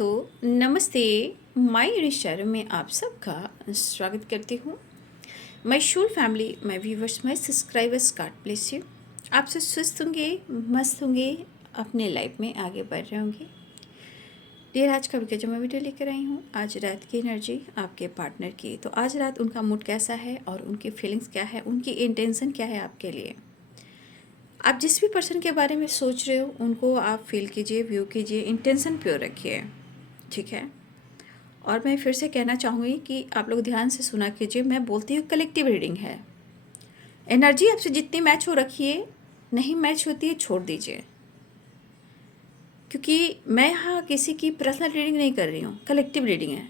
दोस्तों नमस्ते। माय रिश्तेदारों में आप सबका स्वागत करती हूँ। My Shool family, my viewers, my subscribers, God bless you. आप सब स्वस्थ होंगे, मस्त होंगे, अपने लाइफ में आगे बढ़ रहे होंगे। डियर, आज का जो मैं वीडियो लेकर आई हूँ, आज रात की एनर्जी आपके पार्टनर की। तो आज रात उनका मूड कैसा है और उनकी फीलिंग्स क्या है, उनकी इंटेंशन क्या है आपके लिए। आप जिस भी पर्सन के बारे में सोच रहे हो उनको आप फील कीजिए, व्यू कीजिए, इंटेंशन प्योर रखिए, ठीक है। और मैं फिर से कहना चाहूँगी कि आप लोग ध्यान से सुना कीजिए। मैं बोलती हूँ कलेक्टिव रीडिंग है। एनर्जी आपसे जितनी मैच हो रखी है, नहीं मैच होती है छोड़ दीजिए, क्योंकि मैं यहाँ किसी की पर्सनल रीडिंग नहीं कर रही हूँ, कलेक्टिव रीडिंग है।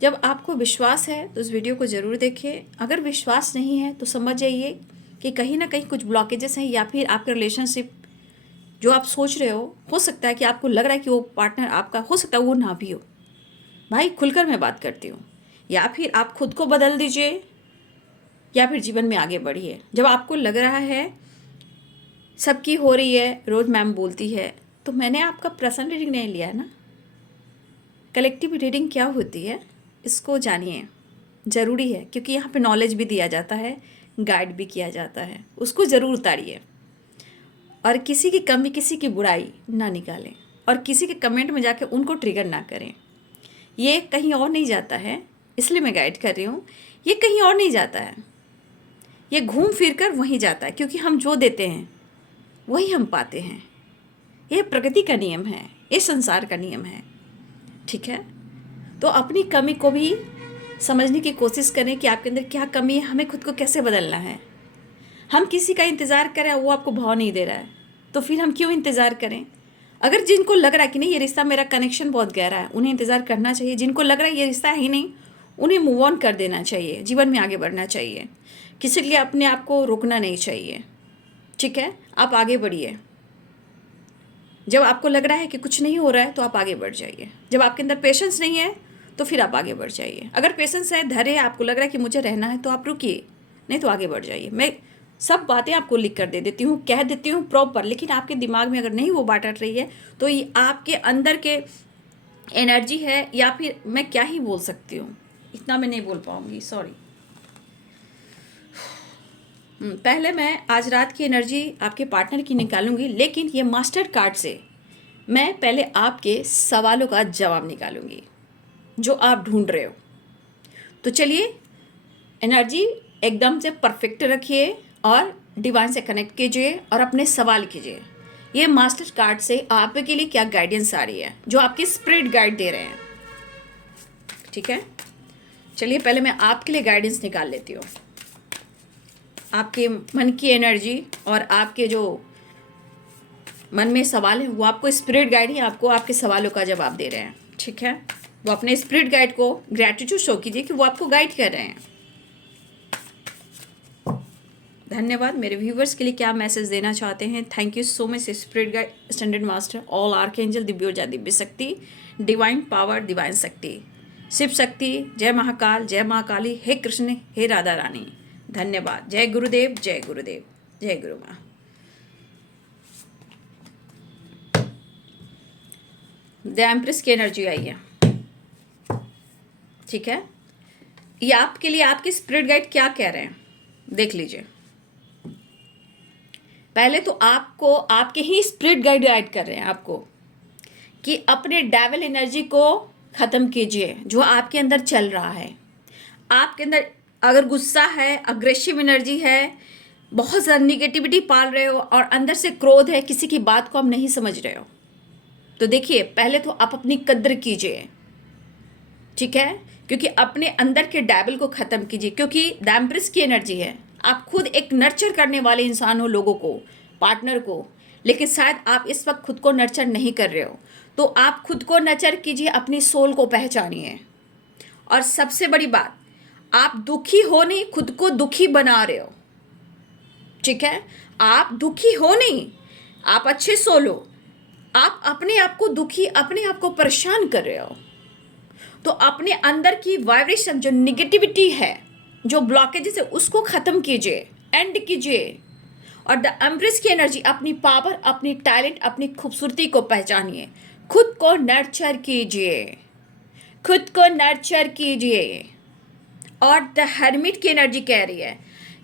जब आपको विश्वास है तो उस वीडियो को ज़रूर देखिए। अगर विश्वास नहीं है तो समझ जाइए कि कहीं ना कहीं कुछ ब्लॉकेजेस हैं, या फिर आपके रिलेशनशिप जो आप सोच रहे हो सकता है कि आपको लग रहा है कि वो पार्टनर आपका हो सकता है वो ना भी हो। भाई खुलकर मैं बात करती हूँ। या फिर आप खुद को बदल दीजिए या फिर जीवन में आगे बढ़िए। जब आपको लग रहा है सबकी हो रही है, रोज़ मैम बोलती है, तो मैंने आपका पर्सनल रीडिंग नहीं लिया है ना। कलेक्टिव रीडिंग क्या होती है इसको जानिए, ज़रूरी है, क्योंकि यहाँ पे नॉलेज भी दिया जाता है, गाइड भी किया जाता है। उसको ज़रूर उतारिए और किसी की कमी, किसी की बुराई ना निकालें और किसी के कमेंट में जाके उनको ट्रिगर ना करें। ये कहीं और नहीं जाता है, इसलिए मैं गाइड कर रही हूँ। ये कहीं और नहीं जाता है, ये घूम फिर कर वहीं जाता है, क्योंकि हम जो देते हैं वही हम पाते हैं। ये प्रकृति का नियम है, ये संसार का नियम है, ठीक है। तो अपनी कमी को भी समझने की कोशिश करें कि आपके अंदर क्या कमी है, हमें खुद को कैसे बदलना है। हम किसी का इंतज़ार करें, वो आपको भाव नहीं दे रहा है, तो फिर हम क्यों इंतज़ार करें। अगर जिनको लग रहा है कि नहीं ये रिश्ता, मेरा कनेक्शन बहुत गहरा है, उन्हें इंतज़ार करना चाहिए। जिनको लग रहा है ये रिश्ता है ही नहीं, उन्हें मूव ऑन कर देना चाहिए, जीवन में आगे बढ़ना चाहिए। किसी के लिए अपने आप को रोकना नहीं चाहिए, ठीक है। आप आगे बढ़िए। जब आपको लग रहा है कि कुछ नहीं हो रहा है तो आप आगे बढ़ जाइए। जब आपके अंदर पेशेंस नहीं है तो फिर आप आगे बढ़ जाइए। अगर पेशेंस है, धैर्य है, आपको लग रहा है कि मुझे रहना है, तो आप रुकिए, नहीं तो आगे बढ़ जाइए। मैं सब बातें आपको लिख कर दे देती हूँ, कह देती हूँ प्रॉपर, लेकिन आपके दिमाग में अगर नहीं वो बात अट रही है तो ये आपके अंदर के एनर्जी है, या फिर मैं क्या ही बोल सकती हूँ, इतना मैं नहीं बोल पाऊँगी, सॉरी। पहले मैं आज रात की एनर्जी आपके पार्टनर की निकालूंगी, लेकिन ये मास्टर कार्ड से मैं पहले आपके सवालों का जवाब निकालूंगी जो आप ढूंढ रहे हो। तो चलिए, एनर्जी एकदम से परफेक्ट रखिए और डिवाइन से कनेक्ट कीजिए और अपने सवाल कीजिए। ये मास्टर कार्ड से आपके लिए क्या गाइडेंस आ रही है, जो आपकी स्पिरिट गाइड दे रहे हैं, ठीक है। चलिए पहले मैं आपके लिए गाइडेंस निकाल लेती हूँ। आपके मन की एनर्जी और आपके जो मन में सवाल है वो आपको स्पिरिट गाइड ही आपको आपके सवालों का जवाब दे रहे हैं, ठीक है। वो अपने स्पिरिट गाइड को ग्रैटिट्यूड शो कीजिए कि वो आपको गाइड कर रहे हैं। धन्यवाद। मेरे व्यूवर्स के लिए क्या मैसेज देना चाहते हैं। Thank you so much spirit guide, standard master, all archangel, दिव्योजा, दिव्य शक्ति, डिवाइन पावर, डिवाइन शक्ति, शिव शक्ति, जय महाकाल, जय महाकाली, हे कृष्ण, हे राधा रानी। धन्यवाद। जय गुरुदेव, जय गुरुदेव, जय गुरु माँ। द एम्प्रेस की एनर्जी आई है, ठीक है। ये आपके लिए आपके स्पिरिट गाइड क्या कह रहे हैं देख लीजिए। पहले तो आपको आपके ही स्पिरिट गाइड कर रहे हैं आपको कि अपने डेविल एनर्जी को ख़त्म कीजिए जो आपके अंदर चल रहा है। आपके अंदर अगर गुस्सा है, अग्रेसिव एनर्जी है, बहुत ज़्यादा निगेटिविटी पाल रहे हो और अंदर से क्रोध है, किसी की बात को आप नहीं समझ रहे हो, तो देखिए पहले तो आप अपनी कद्र कीजिए, ठीक है। क्योंकि अपने अंदर के डेविल को ख़त्म कीजिए, क्योंकि द एम्प्रेस की एनर्जी है। आप खुद एक नर्चर करने वाले इंसान हो, लोगों को, पार्टनर को, लेकिन शायद आप इस वक्त खुद को नर्चर नहीं कर रहे हो। तो आप खुद को नर्चर कीजिए, अपनी सोल को पहचानिए। और सबसे बड़ी बात, आप दुखी हो नहीं, खुद को दुखी बना रहे हो, ठीक है। आप दुखी हो नहीं, आप अच्छे सोल हो, आप अपने आप को दुखी, अपने आप को परेशान कर रहे हो। तो अपने अंदर की वाइब्रेशन, जो निगेटिविटी है, जो ब्लॉकेजेस है, उसको ख़त्म कीजिए, एंड कीजिए। और द एम्प्रेस की एनर्जी, अपनी पावर, अपनी टैलेंट, अपनी खूबसूरती को पहचानिए, खुद को नर्चर कीजिए, खुद को नर्चर कीजिए। और द हर्मिट की एनर्जी कह रही है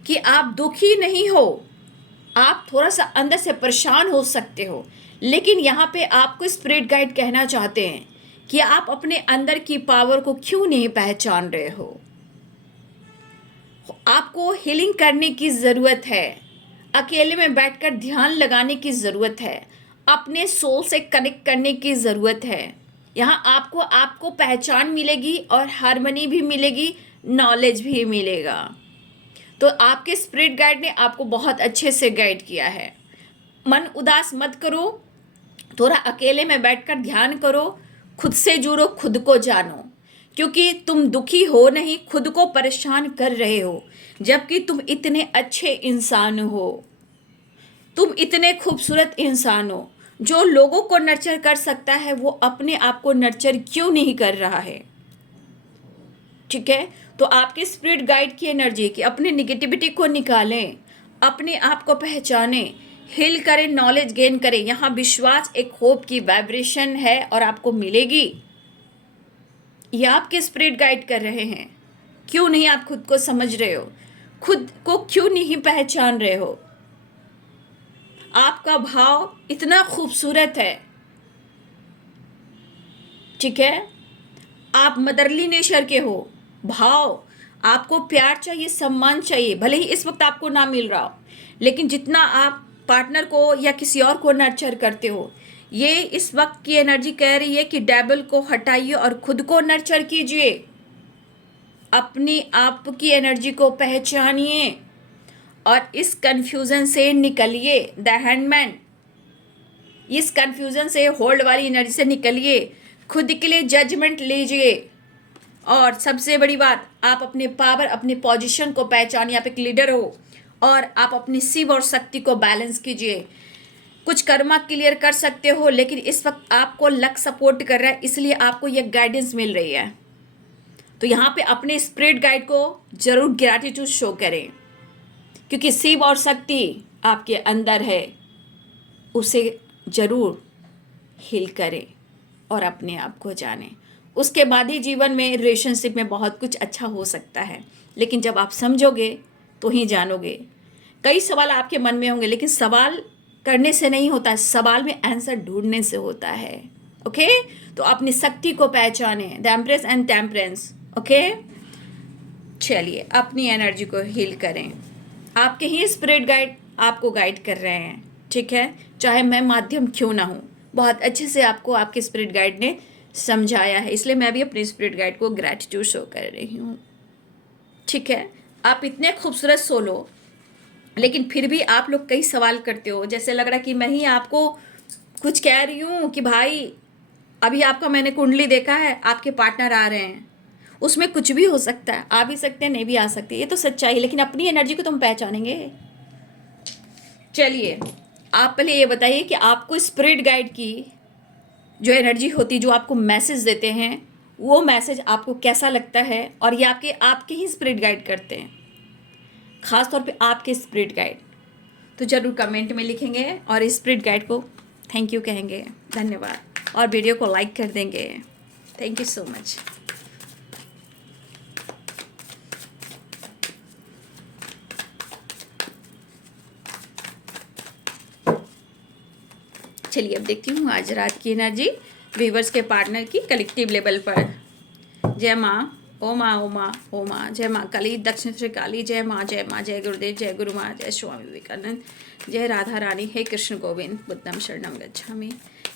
कि आप दुखी नहीं हो, आप थोड़ा सा अंदर से परेशान हो सकते हो, लेकिन यहाँ पे आपको स्पिरिट गाइड कहना चाहते हैं कि आप अपने अंदर की पावर को क्यों नहीं पहचान रहे हो। आपको हीलिंग करने की ज़रूरत है, अकेले में बैठकर ध्यान लगाने की ज़रूरत है, अपने सोल से कनेक्ट करने की ज़रूरत है। यहाँ आपको पहचान मिलेगी और हार्मनी भी मिलेगी, नॉलेज भी मिलेगा। तो आपके स्पिरिट गाइड ने आपको बहुत अच्छे से गाइड किया है। मन उदास मत करो, थोड़ा अकेले में बैठकर ध्यान करो, खुद से जुड़ो, खुद को जानो, क्योंकि तुम दुखी हो नहीं, खुद को परेशान कर रहे हो, जबकि तुम इतने अच्छे इंसान हो, तुम इतने खूबसूरत इंसान हो। जो लोगों को नर्चर कर सकता है वो अपने आप को नर्चर क्यों नहीं कर रहा है। ठीक है, तो आपके स्पिरिट गाइड की एनर्जी कि अपने निगेटिविटी को निकालें, अपने आप को पहचानें, हील करें, नॉलेज गेन करें। यहाँ विश्वास एक होप की वाइब्रेशन है और आपको मिलेगी। ये आपके स्पिरिट गाइड कर रहे हैं। क्यों नहीं आप खुद को समझ रहे हो, खुद को क्यों नहीं पहचान रहे हो। आपका भाव इतना खूबसूरत है, ठीक है, आप मदरली नेचर के हो। भाव, आपको प्यार चाहिए, सम्मान चाहिए, भले ही इस वक्त आपको ना मिल रहा हो, लेकिन जितना आप पार्टनर को या किसी और को नर्चर करते हो, ये इस वक्त की एनर्जी कह रही है कि डेबल को हटाइए और खुद को नर्चर कीजिए, अपनी आप की एनर्जी को पहचानिए और इस कंफ्यूजन से निकलिए। द हैंडमैन, इस कंफ्यूजन से, होल्ड वाली एनर्जी से निकलिए, खुद के लिए जजमेंट लीजिए। और सबसे बड़ी बात, आप अपने पावर, अपने पोजीशन को पहचानिए। आप एक लीडर हो और आप अपनी शिव और शक्ति को बैलेंस कीजिए। कुछ कर्मा क्लियर कर सकते हो, लेकिन इस वक्त आपको लक सपोर्ट कर रहा है, इसलिए आपको यह गाइडेंस मिल रही है। तो यहाँ पे अपने स्पिरिट गाइड को जरूर ग्रैटिट्यूड शो करें, क्योंकि शिव और शक्ति आपके अंदर है, उसे जरूर हील करें और अपने आप को जानें। उसके बाद ही जीवन में, रिलेशनशिप में बहुत कुछ अच्छा हो सकता है, लेकिन जब आप समझोगे तो ही जानोगे। कई सवाल आपके मन में होंगे, लेकिन सवाल करने से नहीं होता है, सवाल में आंसर ढूंढने से होता है। ओके, तो अपनी शक्ति को पहचाने, the empress and temperance. Okay, चलिए अपनी एनर्जी को हील करें। आपके ही स्पिरिट गाइड आपको गाइड कर रहे हैं, ठीक है, चाहे मैं माध्यम क्यों ना हूँ। बहुत अच्छे से आपको आपके स्पिरिट गाइड ने समझाया है, इसलिए मैं भी अपने स्पिरिट गाइड को ग्रैटिट्यूड शो कर रही हूँ। ठीक है, आप इतने खूबसूरत सोल हो, लेकिन फिर भी आप लोग कई सवाल करते हो, जैसे लग रहा कि मैं ही आपको कुछ कह रही हूँ कि भाई अभी आपका मैंने कुंडली देखा है, आपके पार्टनर आ रहे हैं, उसमें कुछ भी हो सकता है, आ भी सकते हैं, नहीं भी आ सकते, ये तो सच्चाई है, लेकिन अपनी एनर्जी को तुम पहचानेंगे। चलिए, आप पहले ये बताइए कि आपको स्पिरिट गाइड की जो एनर्जी होती, जो आपको मैसेज देते हैं, वो मैसेज आपको कैसा लगता है, और ये आपके ही स्पिरिट गाइड करते हैं, ख़ास तौर पे आपके स्पिरिट गाइड, तो ज़रूर कमेंट में लिखेंगे और इस स्पिरिट गाइड को थैंक यू कहेंगे, धन्यवाद, और वीडियो को लाइक कर देंगे। Thank you so much. चलिए अब देखती हूँ आज रात की एनर्जी व्यूवर्स के पार्टनर की कलेक्टिव लेवल पर। जय माँ, ओ माँ, ओ माँ, ओ माँ, जय माँ काली, दक्षिण श्री काली, जय माँ, जय माँ, जय गुरुदेव, जय गुरु माँ, जय स्वामी विवेकानंद, जय राधा रानी, हे कृष्ण गोविंद, बुद्धम शरणम गच्छामि,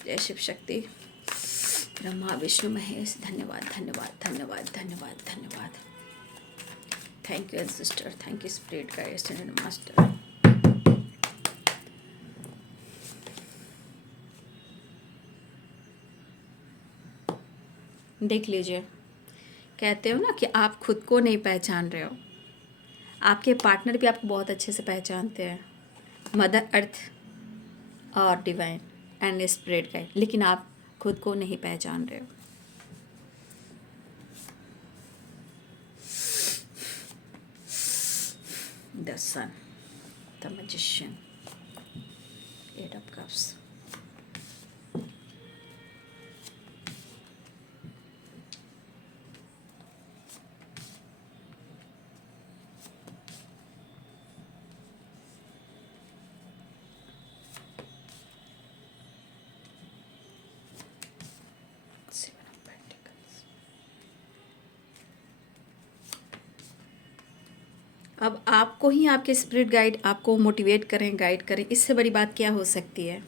जय शिव शक्ति, ब्रह्मा विष्णु महेश। धन्यवाद, धन्यवाद, धन्यवाद, धन्यवाद, धन्यवाद। Thank you sister, thank you spirit guides and master. देख लीजिए, कहते हो ना कि आप खुद को नहीं पहचान रहे हो, आपके पार्टनर भी आपको बहुत अच्छे से पहचानते हैं, मदर अर्थ और डिवाइन एंड स्पिरिट गाइड, लेकिन आप खुद को नहीं पहचान रहे हो। The sun, the magician, eight of cups, अब आपको ही आपके स्पिरिट गाइड आपको मोटिवेट करें, गाइड करें, इससे बड़ी बात क्या हो सकती है।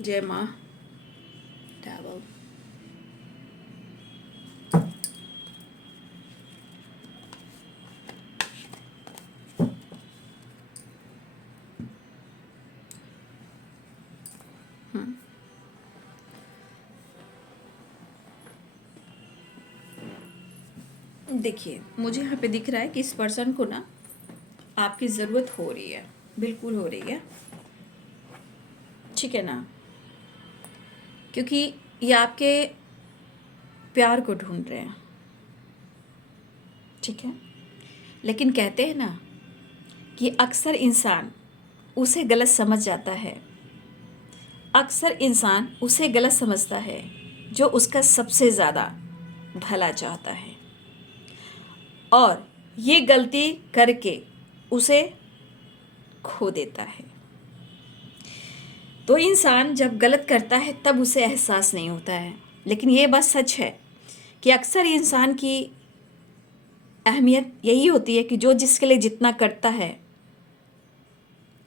जय माँ ट्रैवल। देखिए, मुझे यहाँ पे दिख रहा है कि इस पर्सन को ना आपकी ज़रूरत हो रही है, बिल्कुल हो रही है, ठीक है ना, क्योंकि ये आपके प्यार को ढूंढ रहे हैं, ठीक है। लेकिन कहते हैं ना कि अक्सर इंसान उसे गलत समझ जाता है, अक्सर इंसान उसे गलत समझता है जो उसका सबसे ज़्यादा भला चाहता है, और ये गलती करके उसे खो देता है। तो इंसान जब गलत करता है तब उसे एहसास नहीं होता है, लेकिन ये बात सच है कि अक्सर इंसान की अहमियत यही होती है कि जो जिसके लिए जितना करता है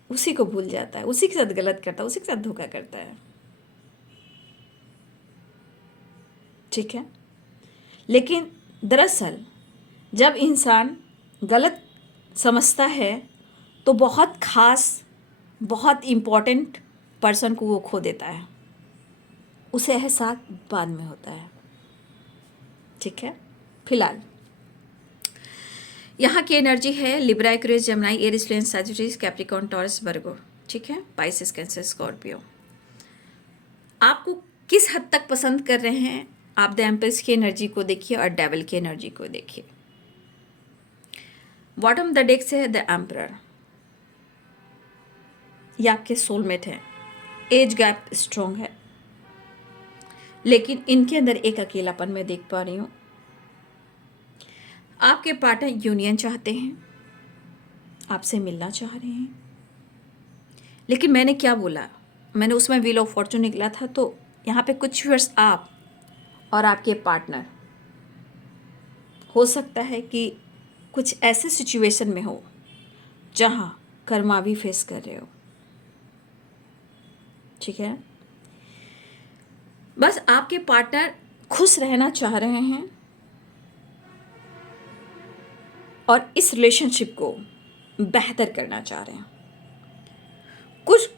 उसी को भूल जाता है, उसी के साथ गलत करता है, उसी के साथ धोखा करता है, ठीक है। लेकिन दरअसल जब इंसान गलत समझता है तो बहुत खास, बहुत इम्पोर्टेंट पर्सन को वो खो देता है, उसे एहसास बाद में होता है, ठीक है। फिलहाल यहाँ की एनर्जी है लिब्रा, एक्वेरियस, जेमिनी, एरीज, फ्लेंस, सैजिटेरियस, कैप्रिकॉर्न, टॉरस, वर्गो, ठीक है, पाइसेस, कैंसर, स्कॉर्पियो। आपको किस हद तक पसंद कर रहे हैं, आप द एम्प्रेस की एनर्जी को देखिए और डेविल की एनर्जी को देखिए। बॉटम द डेक से है द एम्परर, ये आपके सोलमेट हैं, एज गैप स्ट्रॉन्ग है, लेकिन इनके अंदर एक अकेलापन मैं देख पा रही हूँ। आपके पार्टनर यूनियन चाहते हैं, आपसे मिलना चाह रहे हैं, लेकिन मैंने क्या बोला, मैंने उसमें व्हील ऑफ फॉर्चून निकला था, तो यहाँ पे कुछ व्यूअर्स आप और आपके पार्टनर हो सकता है कि कुछ ऐसे सिचुएशन में हो जहाँ कर्मा भी फेस कर रहे हो, ठीक है। बस आपके पार्टनर खुश रहना चाह रहे हैं और इस रिलेशनशिप को बेहतर करना चाह रहे हैं।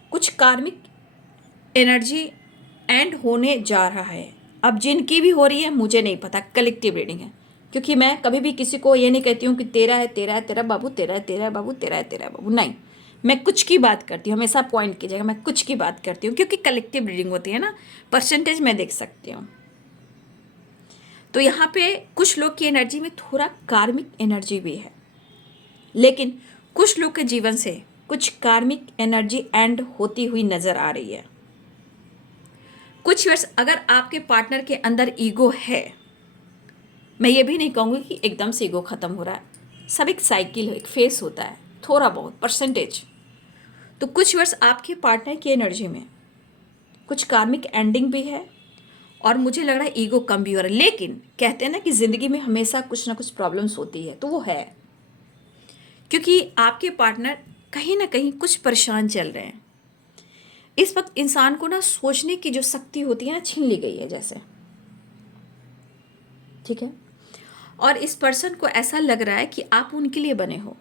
कुछ कार्मिक एनर्जी एंड होने जा रहा है, अब जिनकी भी हो रही है मुझे नहीं पता, कलेक्टिव रीडिंग है, क्योंकि मैं कभी भी किसी को ये नहीं कहती हूँ कि तेरा है तेरा है तेरा बाबू, तेरा है तेरा है बाबू, तेरा है तेरा है बाबू, नहीं, मैं कुछ की बात करती हूँ, हमेशा पॉइंट कीजिएगा, मैं कुछ की बात करती हूँ, क्योंकि कलेक्टिव रीडिंग होती है ना, परसेंटेज मैं देख सकती हूँ। तो यहाँ पे कुछ लोग की एनर्जी में थोड़ा कार्मिक एनर्जी भी है, लेकिन कुछ लोग के जीवन से कुछ कार्मिक एनर्जी एंड होती हुई नजर आ रही है। कुछ वर्ष अगर आपके पार्टनर के अंदर ईगो है, मैं ये भी नहीं कहूँगी कि एकदम से ईगो खत्म हो रहा है, सब एक साइकिल है, एक फेस होता है, थोड़ा बहुत परसेंटेज। तो कुछ वर्ष आपके पार्टनर की एनर्जी में कुछ कार्मिक एंडिंग भी है, और मुझे लग रहा है ईगो कम भी हो रहा है, लेकिन कहते हैं ना कि ज़िंदगी में हमेशा कुछ ना कुछ प्रॉब्लम्स होती है, तो वो है, क्योंकि आपके पार्टनर कहीं ना कहीं कुछ परेशान चल रहे हैं। इस वक्त इंसान को ना सोचने की जो शक्ति होती है ना, छीन ली गई है जैसे, ठीक है। और इस पर्सन को ऐसा लग रहा है कि आप उनके लिए बने हो,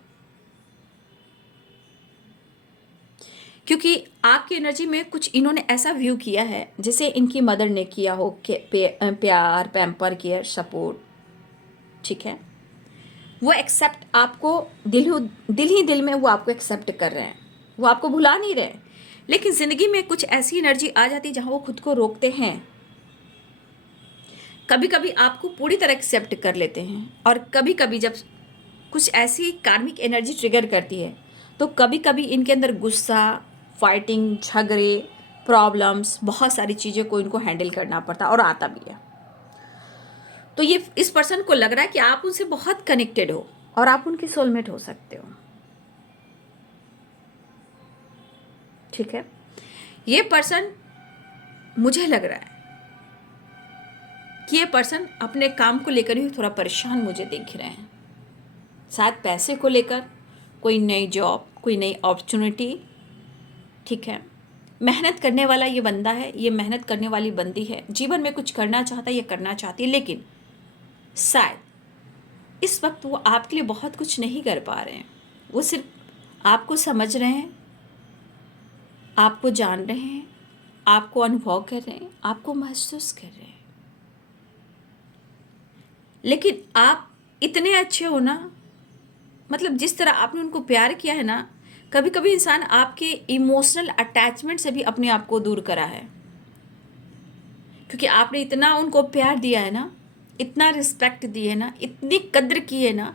क्योंकि आपकी एनर्जी में कुछ इन्होंने ऐसा व्यू किया है जैसे इनकी मदर ने किया हो, प्यार, पैम्पर, केयर, सपोर्ट, ठीक है। वो एक्सेप्ट आपको दिल ही दिल में वो आपको एक्सेप्ट कर रहे हैं, वो आपको भुला नहीं रहे, लेकिन ज़िंदगी में कुछ ऐसी एनर्जी आ जाती है जहाँ वो खुद को रोकते हैं। कभी कभी आपको पूरी तरह एक्सेप्ट कर लेते हैं, और कभी कभी जब कुछ ऐसी कार्मिक एनर्जी ट्रिगर करती है तो कभी कभी इनके अंदर गुस्सा, फाइटिंग, झगड़े, प्रॉब्लम्स, बहुत सारी चीज़ों को इनको हैंडल करना पड़ता है, और आता भी है। तो ये इस पर्सन को लग रहा है कि आप उनसे बहुत कनेक्टेड हो और आप उनके सोलमेट हो सकते हो, ठीक है। ये पर्सन मुझे लग रहा है कि ये पर्सन अपने काम को लेकर ही थोड़ा परेशान मुझे दिख रहे हैं। शायद पैसे को लेकर, कोई नई जॉब, कोई नई अपॉर्चुनिटी, ठीक है। मेहनत करने वाला ये बंदा है, ये मेहनत करने वाली बंदी है, जीवन में कुछ करना चाहता है, ये करना चाहती है, लेकिन शायद इस वक्त वो आपके लिए बहुत कुछ नहीं कर पा रहे हैं। वो सिर्फ आपको समझ रहे हैं, आपको जान रहे हैं, आपको अनुभव कर रहे हैं, आपको महसूस कर रहे हैं, लेकिन आप इतने अच्छे हो ना, मतलब जिस तरह आपने उनको प्यार किया है ना, कभी कभी इंसान आपके इमोशनल अटैचमेंट से भी अपने आप को दूर करा है, क्योंकि आपने इतना उनको प्यार दिया है ना, इतना रिस्पेक्ट दी है ना, इतनी कद्र की है ना,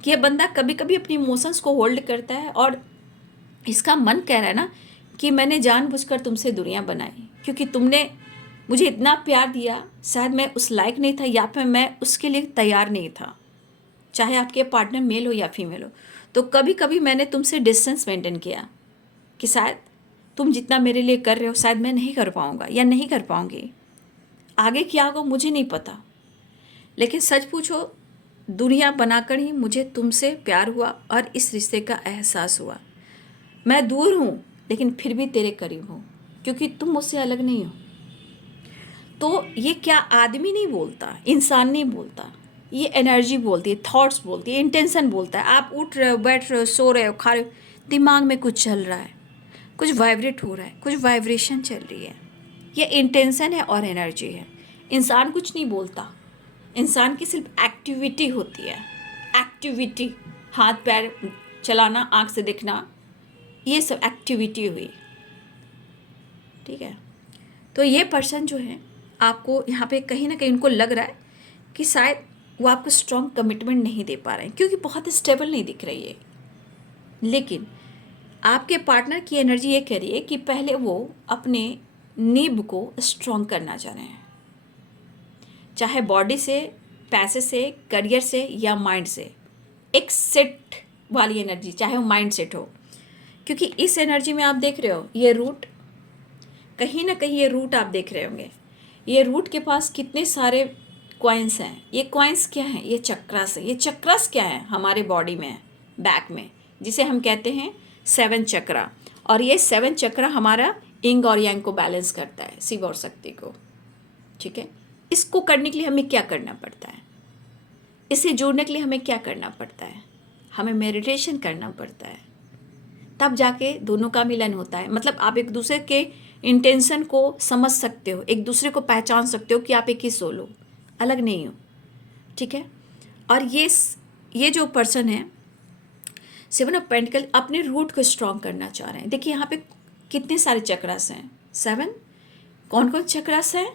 कि ये बंदा कभी कभी अपनी इमोशंस को होल्ड करता है और इसका मन कह रहा है ना कि मैंने जानबूझकर तुमसे दुनिया बनाई, क्योंकि तुमने मुझे इतना प्यार दिया, शायद मैं उस लायक नहीं था या फिर मैं उसके लिए तैयार नहीं था, चाहे आपके पार्टनर मेल हो या फीमेल हो। तो कभी कभी मैंने तुमसे डिस्टेंस मेंटेन किया कि शायद तुम जितना मेरे लिए कर रहे हो शायद मैं नहीं कर पाऊँगा या नहीं कर पाऊँगी, आगे क्या होगा मुझे नहीं पता, लेकिन सच पूछो दुनिया बनाकर ही मुझे तुमसे प्यार हुआ और इस रिश्ते का एहसास हुआ। मैं दूर हूँ लेकिन फिर भी तेरे करीब हूँ, क्योंकि तुम मुझसे अलग नहीं हो। तो ये क्या आदमी नहीं बोलता, इंसान नहीं बोलता, ये एनर्जी बोलती है, थॉट्स बोलती है, इंटेंशन बोलता है। आप उठ रहे हो, बैठ रहे हो, सो रहे हो, खा रहे हो, दिमाग में कुछ चल रहा है, कुछ वाइब्रेट हो रहा है, कुछ वाइब्रेशन चल रही है, ये इंटेंशन है और एनर्जी है। इंसान कुछ नहीं बोलता, इंसान की सिर्फ एक्टिविटी होती है। एक्टिविटी, हाथ पैर चलाना, आँख से देखना, ये सब एक्टिविटी हुई, ठीक है। तो ये पर्सन जो है आपको यहाँ पे कहीं ना कहीं उनको लग रहा है कि शायद वो आपको स्ट्रॉन्ग कमिटमेंट नहीं दे पा रहे हैं, क्योंकि बहुत स्टेबल नहीं दिख रही है। लेकिन आपके पार्टनर की एनर्जी ये कह रही है कि पहले वो अपने नींव को स्ट्रॉन्ग करना चाह रहे हैं, चाहे बॉडी से, पैसे से, करियर से या माइंड से। एक सेट वाली एनर्जी, चाहे वो माइंड सेट हो, क्योंकि इस एनर्जी में आप देख रहे हो ये रूट, कहीं ना कहीं ये रूट आप देख रहे होंगे, ये रूट के पास कितने सारे कॉइन्स हैं। ये कॉइन्स क्या हैं? ये चक्रास है। ये चक्रास क्या है? हमारे बॉडी में, बैक में, जिसे हम कहते हैं 7 चक्रा। और ये 7 चक्रा हमारा इंग और यांग को बैलेंस करता है, शिव और शक्ति को, ठीक है। इसको करने के लिए हमें क्या करना पड़ता है? इससे जुड़ने के लिए हमें क्या करना पड़ता है? हमें मेडिटेशन करना पड़ता है, तब जाके दोनों का मिलन होता है। मतलब आप एक दूसरे के इंटेंशन को समझ सकते हो, एक दूसरे को पहचान सकते हो कि आप एक ही सोल हो, अलग नहीं हो, ठीक है। और ये जो पर्सन है 7 ऑफ पेंटिकल अपने रूट को स्ट्रॉन्ग करना चाह रहे हैं। देखिए यहाँ पे कितने सारे चक्रास हैं, 7। कौन कौन चक्रास हैं?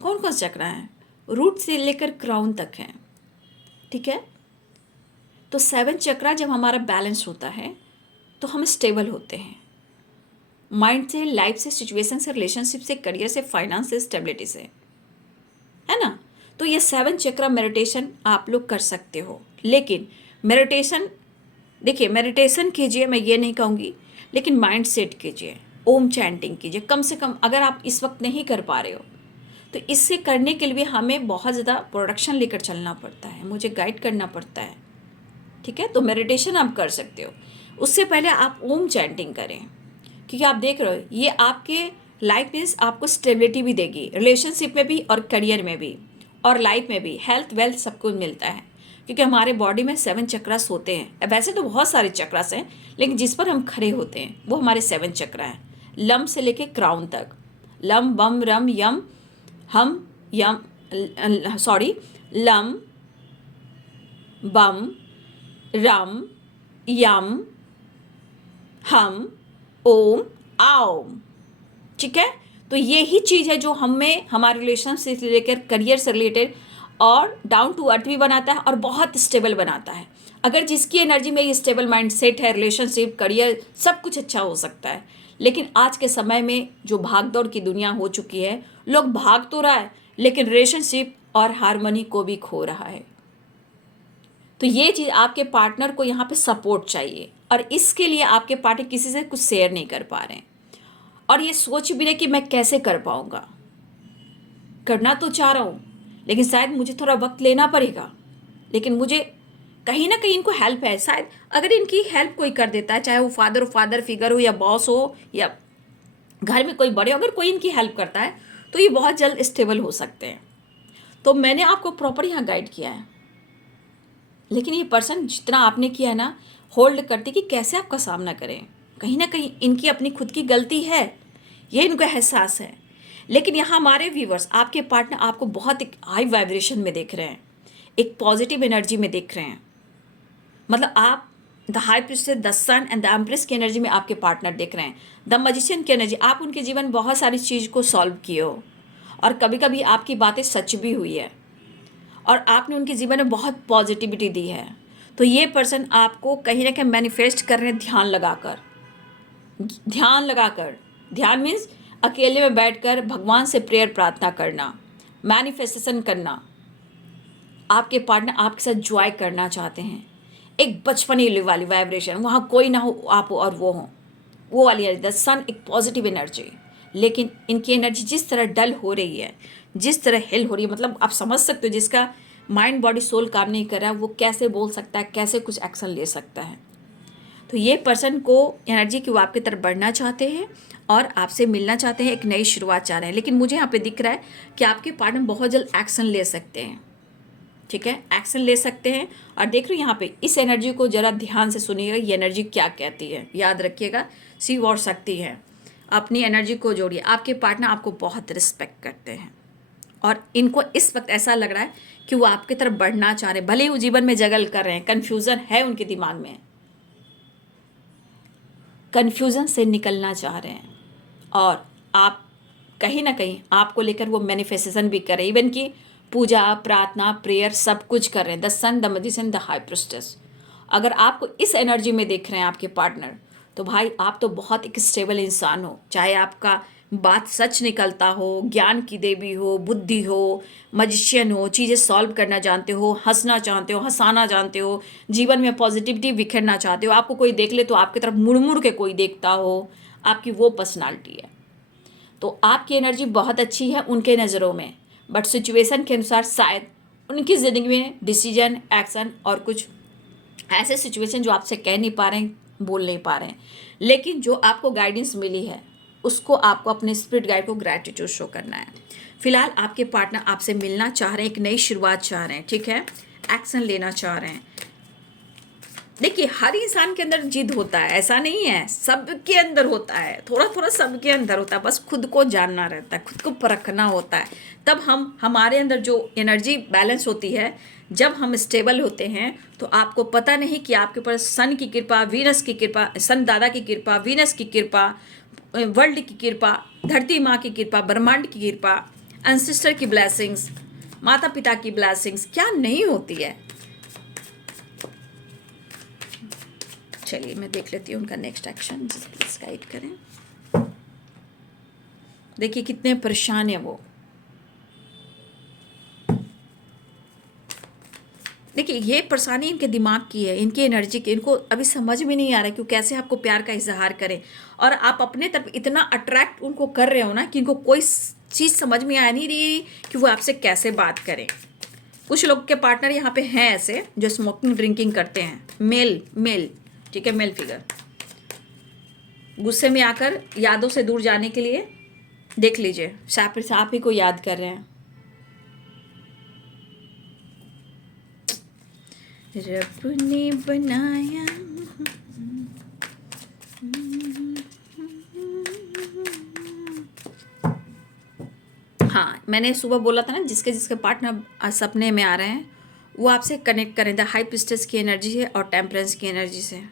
कौन कौन चक्रा हैं? रूट से लेकर क्राउन तक हैं, ठीक है। तो 7 चक्रा जब हमारा बैलेंस होता है तो हम स्टेबल होते हैं, माइंड से, लाइफ से, सिचुएशन से, रिलेशनशिप से, करियर से, फाइनेंस से, स्टेबिलिटी से, है ना। तो ये 7 चक्रा मेडिटेशन आप लोग कर सकते हो। लेकिन मेडिटेशन, देखिए मेडिटेशन कीजिए, मैं ये नहीं कहूँगी, लेकिन माइंड सेट कीजिए, ओम चैंटिंग कीजिए कम से कम। अगर आप इस वक्त नहीं कर पा रहे हो तो इससे करने के लिए हमें बहुत ज़्यादा प्रोडक्शन लेकर चलना पड़ता है, मुझे गाइड करना पड़ता है, ठीक है। तो मेडिटेशन आप कर सकते हो, उससे पहले आप ओम चैंटिंग करें, क्योंकि आप देख रहे हो ये आपके लाइफ में आपको स्टेबिलिटी भी देगी, रिलेशनशिप में भी और करियर में भी और लाइफ में भी, हेल्थ वेल्थ सब कुछ मिलता है, क्योंकि हमारे बॉडी में 7 चक्रास होते हैं। वैसे तो बहुत सारे चक्रास हैं, लेकिन जिस पर हम खड़े होते हैं वो हमारे 7 चक्रा हैं, लम से लेके क्राउन तक। लम, बम, रम, यम, हम, यम, लम, बम, रम, यम, हम, ओम, आओम, ठीक है। तो ये ही चीज़ है जो हमें हमारे रिलेशनशिप से लेकर करियर से रिलेटेड और डाउन टू अर्थ भी बनाता है और बहुत स्टेबल बनाता है। अगर जिसकी एनर्जी में ये स्टेबल माइंड सेट है, रिलेशनशिप, करियर, सब कुछ अच्छा हो सकता है। लेकिन आज के समय में जो भागदौड़ की दुनिया हो चुकी है, लोग भाग तो रहा है लेकिन रिलेशनशिप और हार्मनी को भी खो रहा है। तो ये चीज़ आपके पार्टनर को यहाँ पे सपोर्ट चाहिए, और इसके लिए आपके पार्टनर किसी से कुछ शेयर नहीं कर पा रहे हैं। और ये सोच भी रहे कि मैं कैसे कर पाऊँगा। करना तो चाह रहा हूँ, लेकिन शायद मुझे थोड़ा वक्त लेना पड़ेगा, लेकिन मुझे कहीं ना कहीं इनको हेल्प है। शायद अगर इनकी हेल्प कोई कर देता है, चाहे वो फादर फिगर हो या बॉस हो या घर में कोई बड़े हो, अगर कोई इनकी हेल्प करता है तो ये बहुत जल्द स्टेबल हो सकते हैं। तो मैंने आपको प्रॉपर यहाँ गाइड किया है, लेकिन ये पर्सन जितना आपने किया है ना, होल्ड करती कि कैसे आपका सामना करें। कहीं ना कहीं इनकी अपनी खुद की गलती है, ये इनको एहसास है। लेकिन यहाँ हमारे व्यूवर्स, आपके पार्टनर आपको बहुत एक हाई वाइब्रेशन में देख रहे हैं, एक पॉजिटिव एनर्जी में देख रहे हैं। मतलब आप the high priestess, the sun and the empress की एनर्जी में आपके पार्टनर देख रहे हैं। द मैजिशियन की एनर्जी, आप उनके जीवन में बहुत सारी चीज़ को सॉल्व किए हो और कभी कभी आपकी बातें सच भी हुई है और आपने उनके जीवन में बहुत पॉजिटिविटी दी है। तो ये पर्सन आपको कहीं ना कहीं मैनिफेस्ट कर रहे हैं ध्यान लगाकर। ध्यान मीन्स अकेले में बैठकर भगवान से प्रेयर प्रार्थना करना, मैनिफेस्टेशन करना। आपके पार्टनर आपके साथ जॉय करना चाहते हैं, एक बचपनी वाली वाइब्रेशन, वहाँ कोई ना हो, आप और वो हों, वो वाली एनर्जी। द सन एक पॉजिटिव एनर्जी, लेकिन इनकी एनर्जी जिस तरह डल हो रही है, जिस तरह हिल हो रही है, मतलब आप समझ सकते हो जिसका माइंड बॉडी सोल काम नहीं कर रहा है, वो कैसे बोल सकता है, कैसे कुछ एक्शन ले सकता है। तो ये पर्सन को एनर्जी की वो आपकी तरफ बढ़ना चाहते हैं और आपसे मिलना चाहते हैं, एक नई शुरुआत चाह रहे हैं। लेकिन मुझे यहाँ पे दिख रहा है कि आपके पार्टनर बहुत जल्द एक्शन ले सकते हैं। ठीक है, एक्शन ले सकते हैं। और देख रहे हो यहाँ पे इस एनर्जी को जरा ध्यान से सुनिएगा, ये एनर्जी क्या कहती है, याद रखिएगा। शिव और शक्ति है, अपनी एनर्जी को जोड़िए। आपके पार्टनर आपको बहुत रिस्पेक्ट करते हैं और इनको इस वक्त ऐसा लग रहा है कि वो आपकी तरफ बढ़ना चाह रहे हैं, भले ही वो जीवन में जगल कर रहे हैं, कन्फ्यूज़न है उनके दिमाग में, कन्फ्यूज़न से निकलना चाह रहे हैं। और आप कहीं ना कहीं आपको लेकर वो मैनिफेस्टेशन भी कर रहे हैं, इवन कि पूजा प्रार्थना प्रेयर सब कुछ कर रहे हैं। The sun, the magician, the high priestess. अगर आपको इस एनर्जी में देख रहे हैं आपके पार्टनर, तो भाई आप तो बहुत एक स्टेबल इंसान हो। चाहे आपका बात सच निकलता हो, ज्ञान की देवी हो, बुद्धि हो, मैजिशियन हो, चीज़ें सॉल्व करना जानते हो, हंसना चाहते हो, हंसाना जानते हो, जीवन में पॉजिटिविटी बिखेरना चाहते हो, आपको कोई देख ले तो आपकी तरफ मुड़ मुड़ के कोई देखता हो, आपकी वो पर्सनालिटी है। तो आपकी एनर्जी बहुत अच्छी है उनके नज़रों में, बट सिचुएशन के अनुसार शायद उनकी ज़िंदगी में डिसीजन, एक्शन और कुछ ऐसे सिचुएशन जो आपसे कह नहीं पा रहे हैं, बोल नहीं पा रहे हैं। लेकिन जो आपको गाइडेंस मिली है उसको आपको अपने स्पिरिट गाइड को ग्रैटिट्यूड शो करना है। फिलहाल आपके पार्टनर आपसे मिलना चाह रहे हैं, एक नई शुरुआत चाह रहे हैं। ठीक है, एक्शन लेना चाह रहे हैं। देखिए, हर इंसान के अंदर जिद होता है, ऐसा नहीं है, सबके अंदर होता है, थोड़ा थोड़ा सबके अंदर होता है। बस खुद को जानना रहता है, खुद को परखना होता है। तब हमारे अंदर जो एनर्जी बैलेंस होती है, जब हम स्टेबल होते हैं, तो आपको पता नहीं कि आपके ऊपर सन की कृपा, वीनस की कृपा, सन दादा की कृपा, वीनस की कृपा, वर्ल्ड की कृपा, धरती माँ की कृपा, ब्रह्मांड की कृपा, एंसेस्टर की ब्लेसिंग्स, माता पिता की ब्लेसिंग्स क्या नहीं होती है। चलिए मैं देख लेती हूँ उनका नेक्स्ट एक्शन, प्लीज गाइड करें। देखिए कितने परेशान है वो। देखिए ये परेशानी इनके दिमाग की है, इनकी एनर्जी की। इनको अभी समझ में नहीं आ रहा कि वो कैसे आपको प्यार का इजहार करें, और आप अपने तरफ इतना अट्रैक्ट उनको कर रहे हो ना कि इनको कोई चीज़ समझ में आ नहीं रही कि वो आपसे कैसे बात करें। कुछ लोग के पार्टनर यहाँ पे हैं ऐसे जो स्मोकिंग ड्रिंकिंग करते हैं, मेल, ठीक है, मेल फिगर। गुस्से में आकर यादों से दूर जाने के लिए देख लीजिए, आप ही को याद कर रहे हैं। रब ने बनाया, हाँ मैंने सुबह बोला था ना, जिसके जिसके पार्टनर सपने में आ रहे हैं वो आपसे कनेक्ट करें द हाई प्रीस्टेस की एनर्जी से और टेम्परेंस की एनर्जी से।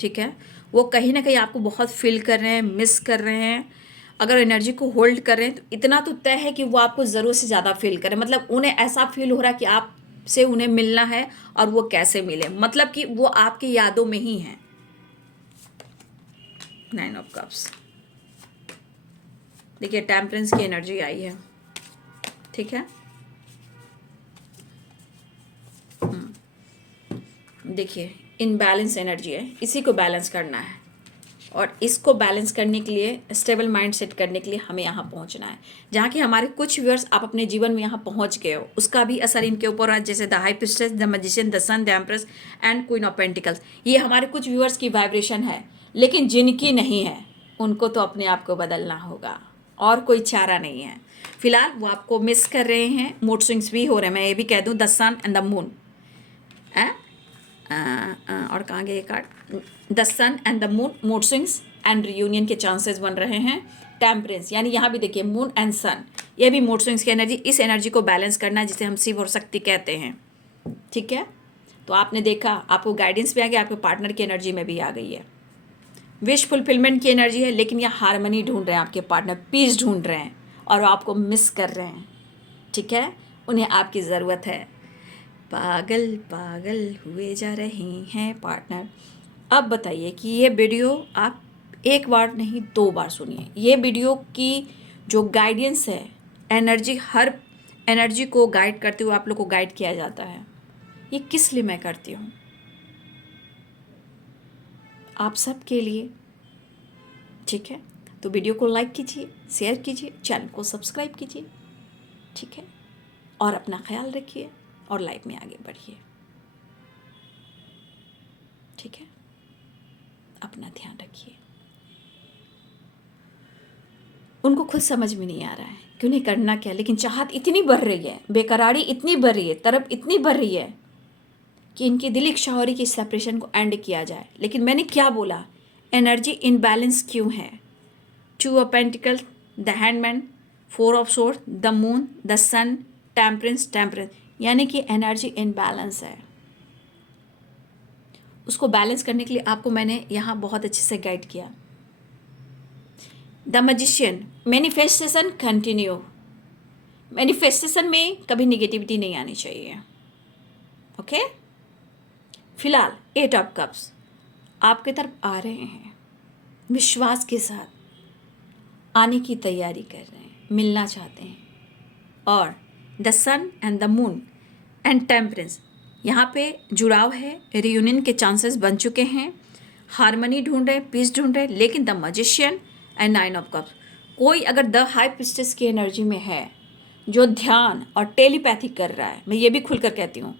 ठीक है, वो कहीं ना कहीं आपको बहुत फील कर रहे हैं, मिस कर रहे हैं। अगर एनर्जी को होल्ड कर रहे हैं तो इतना तो तय है कि वो आपको ज़रूरत से ज़्यादा फील करें। मतलब उन्हें ऐसा फील हो रहा है कि आपसे उन्हें मिलना है, और वो कैसे मिले, मतलब कि वो आपकी यादों में ही हैं। 9 ऑफ कप्स, देखिए टेम्परेंस की एनर्जी आई है। ठीक है, देखिए इनबैलेंस एनर्जी है, इसी को बैलेंस करना है। और इसको बैलेंस करने के लिए, स्टेबल माइंड सेट करने के लिए हमें यहाँ पहुँचना है, जहाँ कि हमारे कुछ व्यूअर्स आप अपने जीवन में यहाँ पहुँच गए हो, उसका भी असर इनके ऊपर है, जैसे the high priestess, the magician, the sun, the empress and queen of pentacles. ये हमारे कुछ व्यूअर्स की वाइब्रेशन है, लेकिन जिनकी नहीं है उनको तो अपने आप को बदलना होगा और कोई चारा नहीं है। फिलहाल वो आपको मिस कर रहे हैं, मूड स्विंग्स भी हो रहे हैं। मैं ये भी कह दूँ, the sun and the moon, और कहाँ गए card, the sun and the moon, mood swings and reunion के चांसेस बन रहे हैं। टेम्परेंस, यानी यहाँ भी देखिए मून एंड सन, ये भी मूड स्विंग्स की एनर्जी, इस एनर्जी को बैलेंस करना है, जिसे हम शिव और शक्ति कहते हैं। ठीक है, तो आपने देखा, आपको गाइडेंस भी आ गया, आपके पार्टनर की एनर्जी में भी आ गई है। विश फुलफिलमेंट की एनर्जी है, लेकिन यह हारमनी ढूंढ रहे हैं आपके पार्टनर, पीस ढूंढ रहे हैं और आपको मिस कर रहे हैं। ठीक है, उन्हें आपकी ज़रूरत है। पागल पागल हुए जा रहे हैं पार्टनर। अब बताइए कि ये वीडियो आप एक बार नहीं 2 बार सुनिए। ये वीडियो की जो गाइडेंस है, एनर्जी, हर एनर्जी को गाइड करते हुए आप लोग को गाइड किया जाता है। ये किस लिए मैं करती हूँ? आप सब के लिए। ठीक है, तो वीडियो को लाइक कीजिए, शेयर कीजिए, चैनल को सब्सक्राइब कीजिए। ठीक है, और अपना ख्याल रखिए और लाइफ में आगे बढ़िए। ठीक है, अपना ध्यान रखिए। उनको खुद समझ में नहीं आ रहा है कि उन्हें करना क्या, लेकिन चाहत इतनी बढ़ रही है, बेकरारी इतनी बढ़ रही है, तरफ इतनी बढ़ रही है कि इनकी दिल इच्छा हो रही कि सेपरेशन को एंड किया जाए। लेकिन मैंने क्या बोला, एनर्जी इनबैलेंस क्यों है? 2 of pentacles, the hanged man, 4 of sword, the moon, the sun, temperance, यानी कि एनर्जी इनबैलेंस है। उसको बैलेंस करने के लिए आपको मैंने यहाँ बहुत अच्छे से गाइड किया। The magician, manifestation continue. Manifestation में कभी निगेटिविटी नहीं आनी चाहिए। ओके, फिलहाल 8 ऑफ कप्स आपके तरफ आ रहे हैं, विश्वास के साथ आने की तैयारी कर रहे हैं, मिलना चाहते हैं। और the sun and the moon and temperance, यहाँ पे जुड़ाव है, रियूनियन के चांसेस बन चुके हैं, हारमनी ढूंढ रहे, पीस ढूंढ रहे। लेकिन the magician and 9 of cups, कोई अगर द हाई प्रिस्टेस की एनर्जी में है, जो ध्यान और टेलीपैथी कर रहा है, मैं ये भी खुलकर कहती हूँ,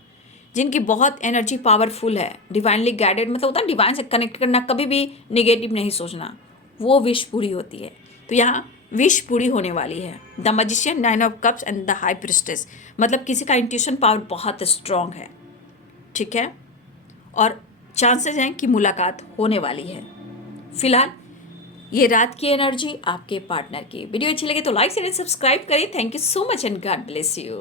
जिनकी बहुत एनर्जी पावरफुल है, डिवाइनली गाइडेड, मतलब होता है डिवाइन से कनेक्ट करना, कभी भी निगेटिव नहीं सोचना, वो विश पूरी होती है। तो यहाँ विश पूरी होने वाली है। The magician, 9 of cups and the high priestess, मतलब किसी का इंट्यूशन पावर बहुत स्ट्रॉन्ग है। ठीक है, और चांसेस हैं कि मुलाकात होने वाली है। फिलहाल ये रात की एनर्जी आपके पार्टनर की। वीडियो अच्छी लगे तो लाइक शेयर सब्सक्राइब करें। Thank you so much and God bless you.